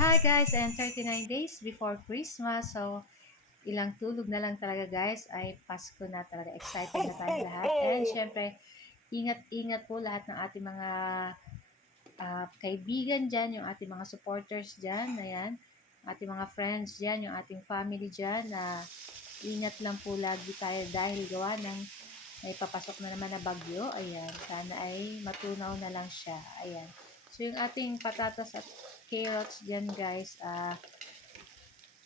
Hi guys, and 39 days before Christmas. So, ilang tulog na lang talaga guys ay Pasko na talaga. Excited na tayo lahat. And syempre, ingat-ingat po lahat ng ating mga kaibigan dyan, yung ating mga supporters dyan, ayan, ating mga friends dyan, yung ating family dyan, na ingat lang po lagi tayo dahil gawa ng may papasok na naman na bagyo. Ayan, sana ay matunaw na lang siya. Ayan. So, yung ating patatas at carrots dyan guys,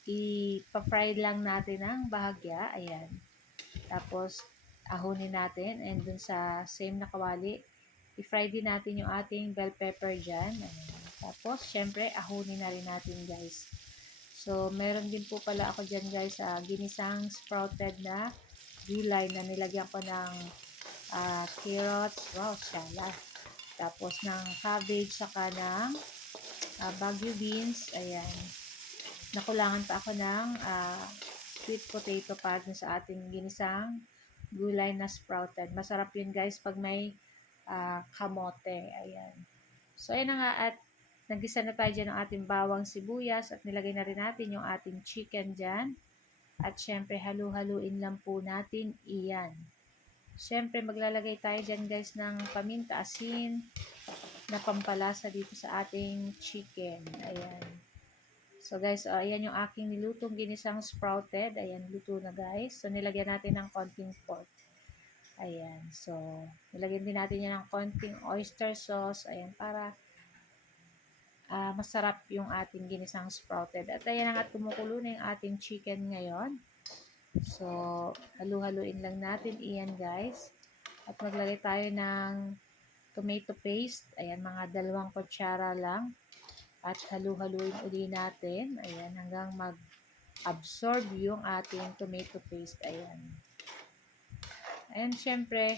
ipa-fry lang natin ng bahagya. Ayan. Tapos, ahonin natin. And dun sa same na kawali, i-fry din natin yung ating bell pepper dyan. Ayan. Tapos, syempre, ahonin na rin natin guys. So, meron din po pala ako dyan guys, ginisang sprouted na gulay na nilagyan ko ng carrots. Wow, shala. Tapos, ng cabbage, saka ng bagu beans. Ayan. Nakulangan pa ako ng sweet potato pa dun sa ating ginisang gulay na sprouted. Masarap yun guys pag may kamote. Ayan. So, ayan na nga, at nagisa na tayo dyan ng ating bawang sibuyas at nilagay na rin natin yung ating chicken dyan. At syempre, halu-haluin lang po natin iyan. Syempre, maglalagay tayo dyan guys ng paminta, asin, na pampalasa dito sa ating chicken. Ayan. So guys, ayan yung aking nilutong ginisang sprouted. Ayan, luto na guys. So nilagyan natin ng konting pork. Ayan. So, nilagyan din natin yan ng konting oyster sauce. Ayan, para masarap yung ating ginisang sprouted. At ayan nga, tumukulo na yung ating chicken ngayon. So, halu-haluin lang natin iyan guys. At maglagay tayo ng tomato paste. Ayan, mga 2 kutsara lang. At halu-haluin uli natin. Ayan, hanggang mag-absorb yung ating tomato paste. Ayan. Ayan, syempre,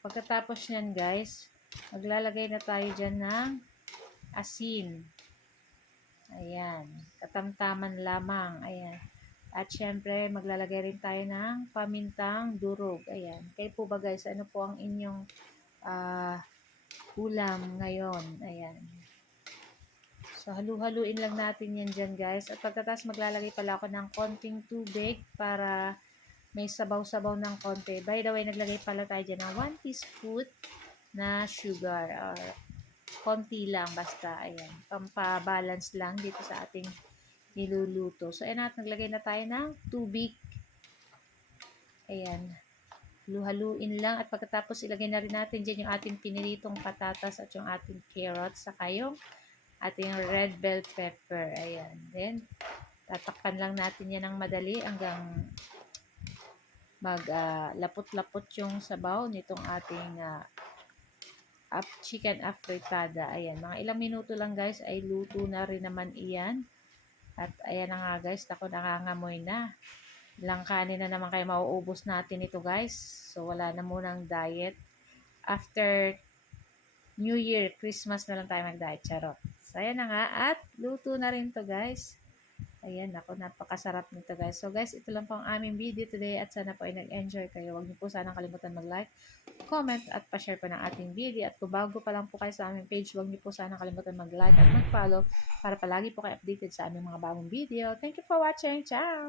pagkatapos nyan guys, maglalagay na tayo dyan ng asin. Ayan, katamtaman lamang. Ayan. At syempre, maglalagay rin tayo ng pamintang durog. Ayan. Kayo po ba guys, ano po ang inyong ulam ngayon? Ayan. So, halu-haluin lang natin yan dyan guys. At pagkatapos maglalagay pala ako ng konting tubig para may sabaw-sabaw ng konti. By the way, naglagay pala tayo dyan ng 1 teaspoon na sugar. Or konti lang basta. Ayan. Pampabalance lang dito sa ating niluluto. So, ayan, at naglagay na tayo ng tubig. Ayan. Halu-haluin lang. At pagkatapos ilagay na rin natin dyan yung ating pinilitong patatas at yung ating carrots. Saka yung ating red bell pepper. Ayan. Then, tatakpan lang natin yan ng madali hanggang lapot-lapot yung sabaw nitong ating chicken afritada. Ayan. Mga ilang minuto lang guys ay luto na rin naman iyan. At ayan na nga guys. Ako, nakangamoy na. Ilang kanin na naman kayo mauubos natin ito guys. So, wala na munang diet. After New Year, Christmas na lang tayo mag-diet. Charot. So, ayan na nga. At luto na rin to guys. Ayan, ako, napakasarap nito guys. So guys, ito lang po ang aming video today at sana po ay nag-enjoy kayo. Huwag niyo po sanang kalimutan mag-like, comment at pa-share po ng ating video. At kung bago pa lang po kayo sa aming page, huwag niyo po sanang kalimutan mag-like at mag-follow para palagi po kayo updated sa aming mga bagong video. Thank you for watching. Ciao!